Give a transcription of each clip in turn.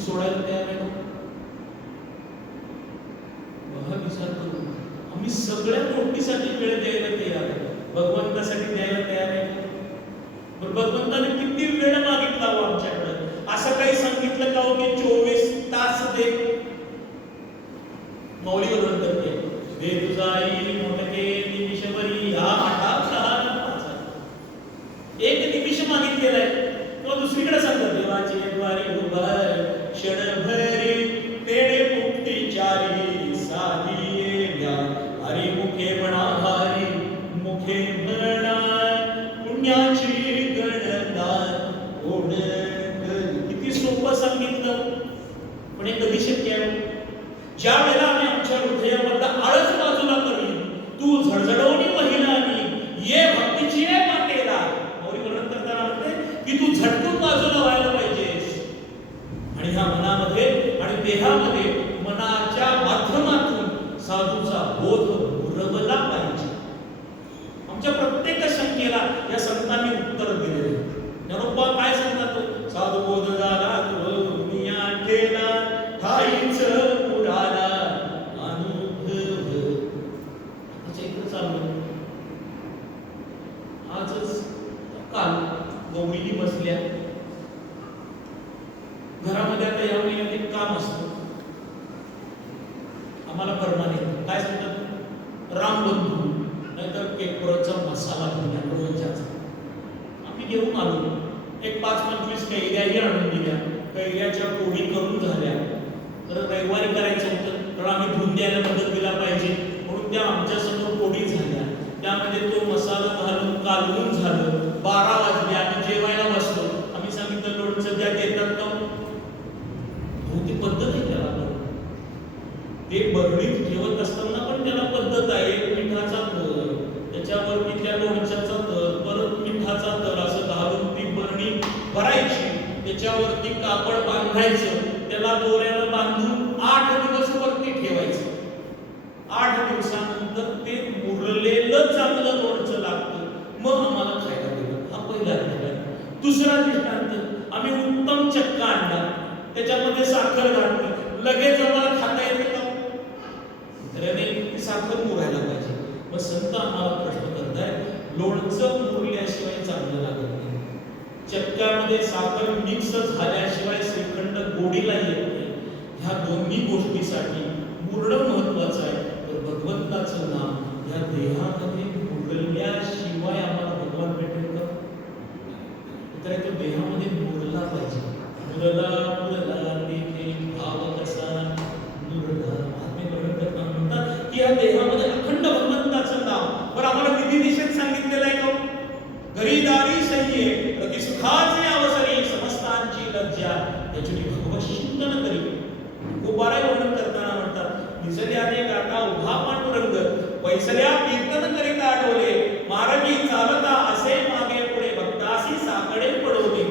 सोडायला तयार आहे बघा विचार करू आम्ही सगळ्या गोष्टीसाठी वेळ द्यायला तयार आहे. भगवंतासाठी द्यायला तयार आहे. भगवंताने किती वेळ मागितला हो आमच्याकडे? असं काही सांगितलं का हो की चोवीस तास दे? मौली वर्णन करते दे आई मोठके निमिषभरी ह्या माता सांगितलं पण हे कधी शक्य आहे? ज्या वेळेला आम्ही आमच्या हृदयामधला आळस बाजूला करी तू झडझडवणी महिला आणि ये भक्तीची ये मातेला मौरी वर्णन करताना म्हणते की तू झटकून बाजूला व्हायला पाहिजेस. आणि ह्या मनामध्ये आणि देहामध्ये मनाच्या माध्यमातून साधूचा बोध मुरवला पाहिजे आमच्या प्रत्येक शंकेला या संतांनी उत्तर दिलेले ज्ञानोबा काय सांगतात तो? साधू बोध झाला तो दुनिया केला ठाईच पुराला अनुभव आता चैत्र चालू आहे. आजच काल गौरीनी बसल्या. घरामध्ये आता या महिन्यात एक काम असतं. आम्हाला परमाने काय सांगतात? रामबंधू नाहीतर पेपरचा मसाला घेऊन या रोजच्याचा. आम्ही घेऊन आलो एक पाच पंचवीस कैऱ्याही आणून दिल्या. कैऱ्याच्या पोळी करून झाल्या. तर रविवारी करायचं होतं. तर आम्ही धुवून द्यायला मदत दिला पाहिजे. म्हणून त्या आमच्यासमोर पोळी झाल्या. त्यामध्ये तो मसाला घालून कालवून झालं. बारा वाजले आम्ही जेवायला बसलो. आम्ही सांगितलं लोणचं द्या देतात का? हो ती पद्धत आहे त्याला ते बरणीत ठेवत असताना पण त्याला पद्धत आहे. मिठाचा तर त्याच्यावरती त्या लोणच्याचा तर परत मिठाचा तर असं घालून ती बरणी भरायची. त्याच्यावरती कापड बांधायचं. त्याला दोऱ्यानं बांधून आठ दिवस वरती ठेवायचं. आठ दिवसानंतर ते मुरले दुसरा दृष्टांत आम्ही उत्तम चक्का आणला. त्याच्यामध्ये साखर घातली. लगेच आम्हाला खाता येते का? तर साखर मुरायला पाहिजे. मग संत आम्हाला प्रश्न करताय लोणचं मुरल्याशिवाय चांगलं लागत नाही. चक्क्यामध्ये साखर मिक्स झाल्याशिवाय श्रीखंड गोडीला येत नाही. ह्या दोन्ही गोष्टीसाठी मुरडं महत्वाचं आहे तर भगवंताचं नाम या देहामध्ये मुरल्याशिवाय आम्हाला भगवान भेटेल का तर तो देहामध्ये मुरला पाहिजे. मुरला मुरला तेथे भाव कसा मुरला आत्मे करताना म्हणतात की या देहामध्ये अखंड भगवंताचं नाव. पण आम्हाला किती निषेध सांगितलेला आहे का घरी दारी सह्ये प्रति सुखाचे अवसरी समस्तांची लज्जा. त्याची भगवत चिंतन करी. खूप बारा वर्णन करताना म्हणतात निसर्याने गाता उभा पांडुरंग पैसल्या कीर्तन करीत आठवले मार्गी चालता असे मागे पुढे भक्तासी साकडे पडवते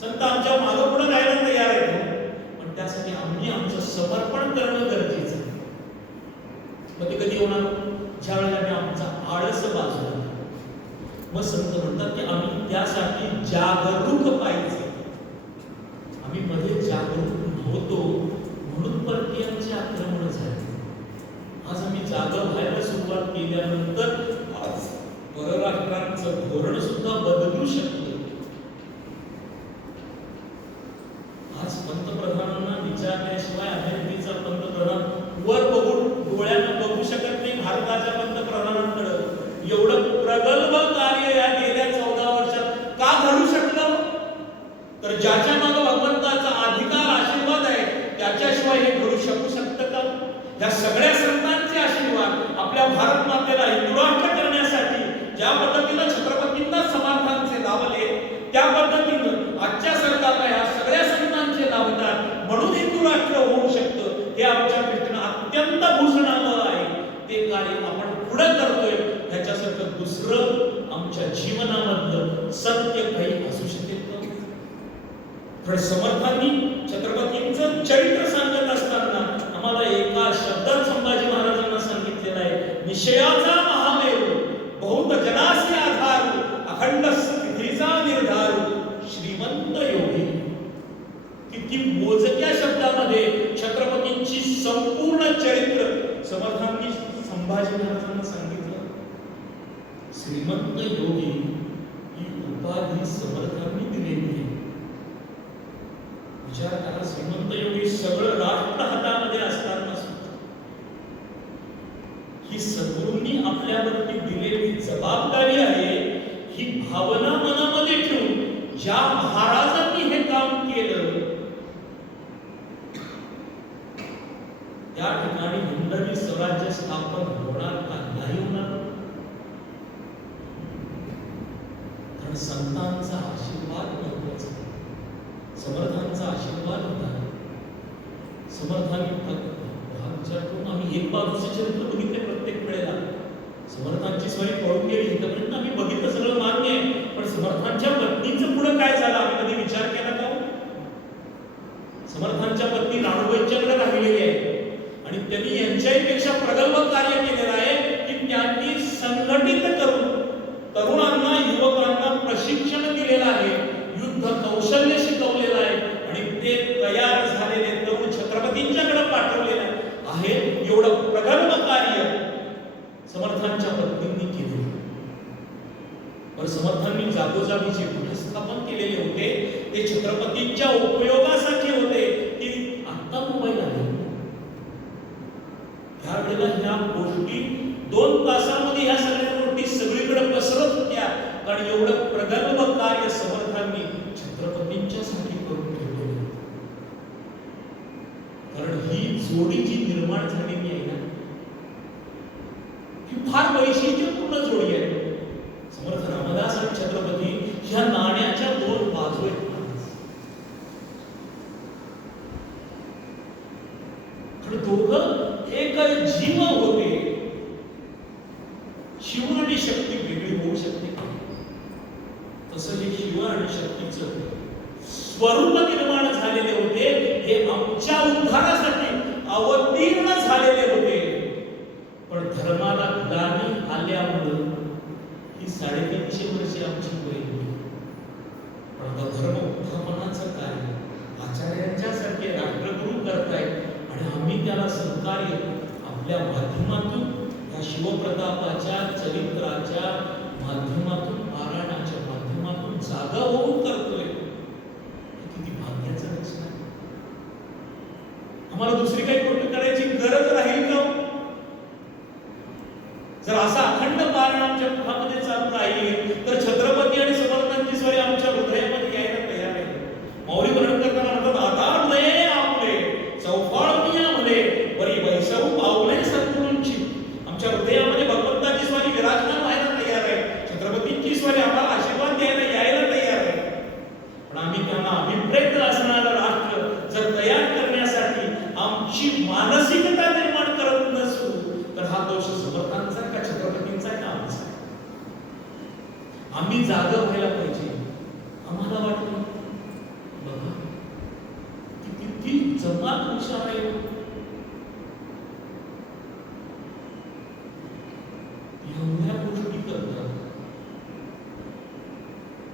संत आमच्या मागं पुढे राहायला तयार आहेत पण त्यासाठी आम्ही आमचं समर्पण करणं गरजेचं आहे जीवनात ज्या वेळेला आम्ही आमचा आळस बाजूला मग संत म्हणतात की आम्ही त्यासाठी जागरूक पाहिजे आम्ही मध्ये जागरूक होतो म्हणून परकीयांचे आक्रमण झाले. आज आम्ही जागा व्हायला सुरुवात केल्यानंतर आज परराष्ट्रांचं धोरण सुद्धा बदलू शकतो आज पंतप्रधानांना विचारल्याशिवाय अमेरिकेचा पंतप्रधान वर बघून डोळ्यानं बघू शकत नाही भारताच्या पंतप्रधानांकडे एवढं प्रगल्भ कार्य या गेल्या चौदा वर्षात का घडू शकलं तर ज्याच्या मागे भगवंताचा अधिकार आशीर्वाद आहे त्याच्याशिवाय हे घडू शकू शकतं का या सगळ्या संतांचे आशीर्वाद आपल्या भारत मातेला हिंदू करण्यासाठी ज्या पद्धतीनं छत्रपतींना समर्थांचे लावले त्या पद्धतीनं आजच्या सरकारला ह्या सगळ्या संतांचे लावतात म्हणून हिंदू राष्ट्र होऊ शकतं हे आमच्या दृष्टीनं अत्यंत भूषणावं आहे. ते कार्य आपण पुढे करतोय ह्याच्यासारखं दुसरं आमच्या जीवनामधलं सत्य काही असू शकेल पण समर्थांनी छत्रपतींचं चरित्र सांगत असताना आम्हाला छत्रपती संभाजी महाराजांना सांगितलेलं आहे निश्चयाचा महामेरू बहुत जनासे आधार अखंड स्थितीचा निर्धार श्रीमंत योगी. किती मोजक्या शब्दामध्ये छत्रपतींची संपूर्ण चरित्र समर्थांनी संभाजी महाराजांना सांगितलं? श्रीमंत योगी ही उपाधी समर्थांनी दिलेली आहे. विचार करा श्रीमंत योगी सगळं राष्ट्र हातामध्ये असताना सुद्धा ही सद्गुरूंनी आपल्यावरती दिलेली जबाबदारी आहे ही भावना मनामध्ये ठेवून ज्या महाराजांनी हे काम केलं त्या ठिकाणी हिंदवी स्वराज्य स्थापन होणार का नाही होणार? कारण संतांचा आशीर्वाद महत्त्वाचा समर्थांचा आशीर्वाद होता समर्थांनी फक्त आम्ही एक बाजूचे चरित्र बघितले प्रत्येक वेळेला. समर्थांची स्वरी पळून गेली. म्हणून आम्ही बघितलं सगळं मान्य आहे. पण समर्थांच्या पत्नीचं पुढे काय झालं? आम्ही कधी विचार केला का हो? समर्थांच्या पत्नी राणूबाईंच्याकडे राहिलेली आहे. आणि त्यांनी यांच्याही पेक्षा प्रगल्भ कार्य केलेलं आहे की त्यांनी संघटित करून तरुणांना युवकांना प्रशिक्षण दिलेलं आहे. युद्ध कौशल्य शिकवलेलं आहे आणि ते तयार झालेले तरुण छत्रपतींच्याकडे पाठवलेलं आहे एवढं प्रगल्भ कार्य समर्थांच्या पत्नींनी केले पण समर्थांनी जागोजागी जे कुठे स्थापन केलेले होते. ते छत्रपतींच्या उपयोगासाठी होते. की आता मोबाईल आले त्यावेळेला ह्या गोष्टी दोन तासामध्ये ह्या सगळ्या गोष्टी सगळीकडे पसरत होत्या. कारण एवढं प्रगल्भ कार्य समर्थ छत्रपतींच्यासाठी करून ठेवलेलं होतं. कारण ही जोडी जी निर्माण झालेली आहे ना ही फार वैशिष्ट्यपूर्ण जोडी आहे समर्थ रामदास आणि छत्रपती ह्या नाण्याच्या दोन बाजू आहेत कारण दोघं एक जीव होते. शिव आणि शक्ती वेगळी होऊ शकते. का तसं हे शिव आणि शक्तीचं स्वरूप निर्माण झालेले होते. हे आमच्या उद्धारासाठी अवतीर्ण झालेले होते. पण धर्माला ग्लानी आल्यामुळे ही साडेतीनशे वर्षे आमची वय होती. पण आता धर्म उत्थापनाचं कार्य आचार्यांच्यासारखे राष्ट्रगुरु करतायत. आणि आम्ही त्याला सहकार्य आपल्या माध्यमातून या शिवप्रतापाच्या चरित्राच्या माध्यमातून पारायणाच्या माध्यमातून जागा होऊन करतोय. किती भाग्याचं लक्षण आहे. आम्हाला दुसरी काही गोष्ट करायची गरज राहील का हो? जर असा अखंड पारायण आमच्या मुखामध्ये चालू राहील तर छत्रपती आणि समर्थांची स्वारी आमच्या हृदयामध्ये यायला तयार आहे मौली वर्णन करताना म्हणतात आता हृदये आपले चौफाळ मियामध्ये परी वैसव पावले सद्गुरूंची आमच्या हृदयामध्ये भगवंताची स्वारी विराजमान व्हायला तयार आहे छत्रपतींची स्वारी आम्हाला आशीर्वाद द्यायला यायला तयार आहे पण आम्ही त्यांना अभिप्रेत असणारं राष्ट्र जर तयार करण्यासाठी आमची मानसिकता निर्माण करत नसू तर हा दोष समर्थांचा का छत्रपतींचा का आमचा आहे? आम्ही जाग व्हायला पाहिजे आम्हाला वाटलं बघा ती किती जमात हुशार आहे एवढ्या गोष्टी करतात.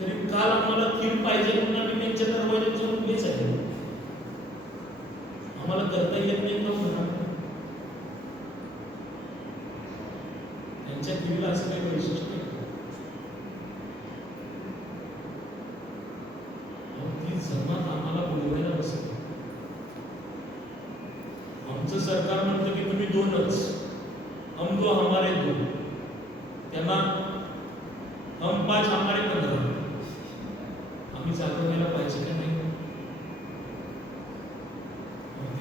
तरी काल आम्हाला खीर पाहिजे म्हणून आम्ही त्यांच्या दरवाज्यात जाऊन उभेच आहे. आम्हाला करता येत नाही तो म्हणा? त्यांच्या खीरला असं काही वैशिष्ट्य आहे का? अहो, ती जमात आम्हाला बोलवायला बसत आमचं सरकार म्हणतं की तुम्ही दोनच हम दो हमारे दो त्यांना हम पाच हमारे पंधरा आम्ही जागृत व्हायला पाहिजे का नाही? मग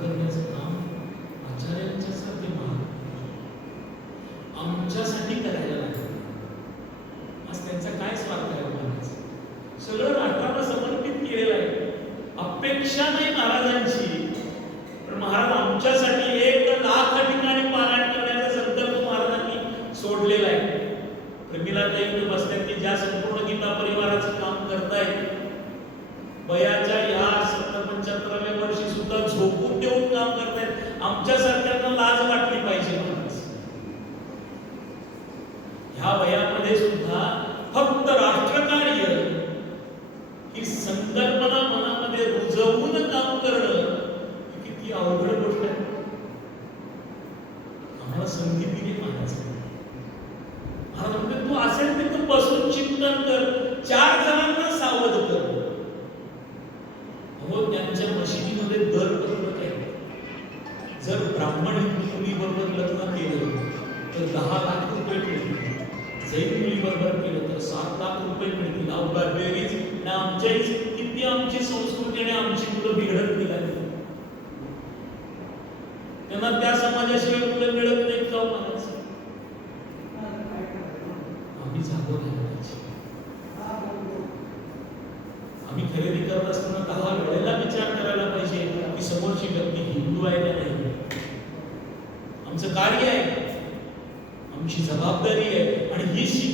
करण्याचं काम आचार्यांच्या सारखे महान आमच्यासाठी करायला लागेल. आज त्यांचा काय स्वार्थ आहे महाराज सगळं राष्ट्राला समर्पित केलेलं आहे. अपेक्षा नाही महाराजांची. पण महाराज आमच्यासाठी वयाच्या या सत्तर पंच्याहत्तराव्या वर्षी सुद्धा झोपून देऊन काम करतायत. आमच्या सरकारनं लाज वाटली पाहिजे म्हणून ह्या त्यांच्या मशिदीमध्ये दर आहे जर ब्राह्मण हिंदू मुलीबरोबर लग्न केलं तर दहा लाख रुपये मिळतील. जैन मुलीबरोबर केलं तर सात लाख रुपये मिळतील. अहो बेरीज आणि आमच्याच किती आमची संस्कृती आणि आमची मुलं बिघडत निघाली त्यांना त्या समाजाशिवाय मुलं मिळत नाहीत का हो, आम्ही जागो नाही तुम्ही खरेदी करत असताना दहा वेळेला विचार करायला पाहिजे की समोरची व्यक्ती हिंदू आहे का नाही? आमचं कार्य आहे. आमची जबाबदारी आहे. आणि ही शिक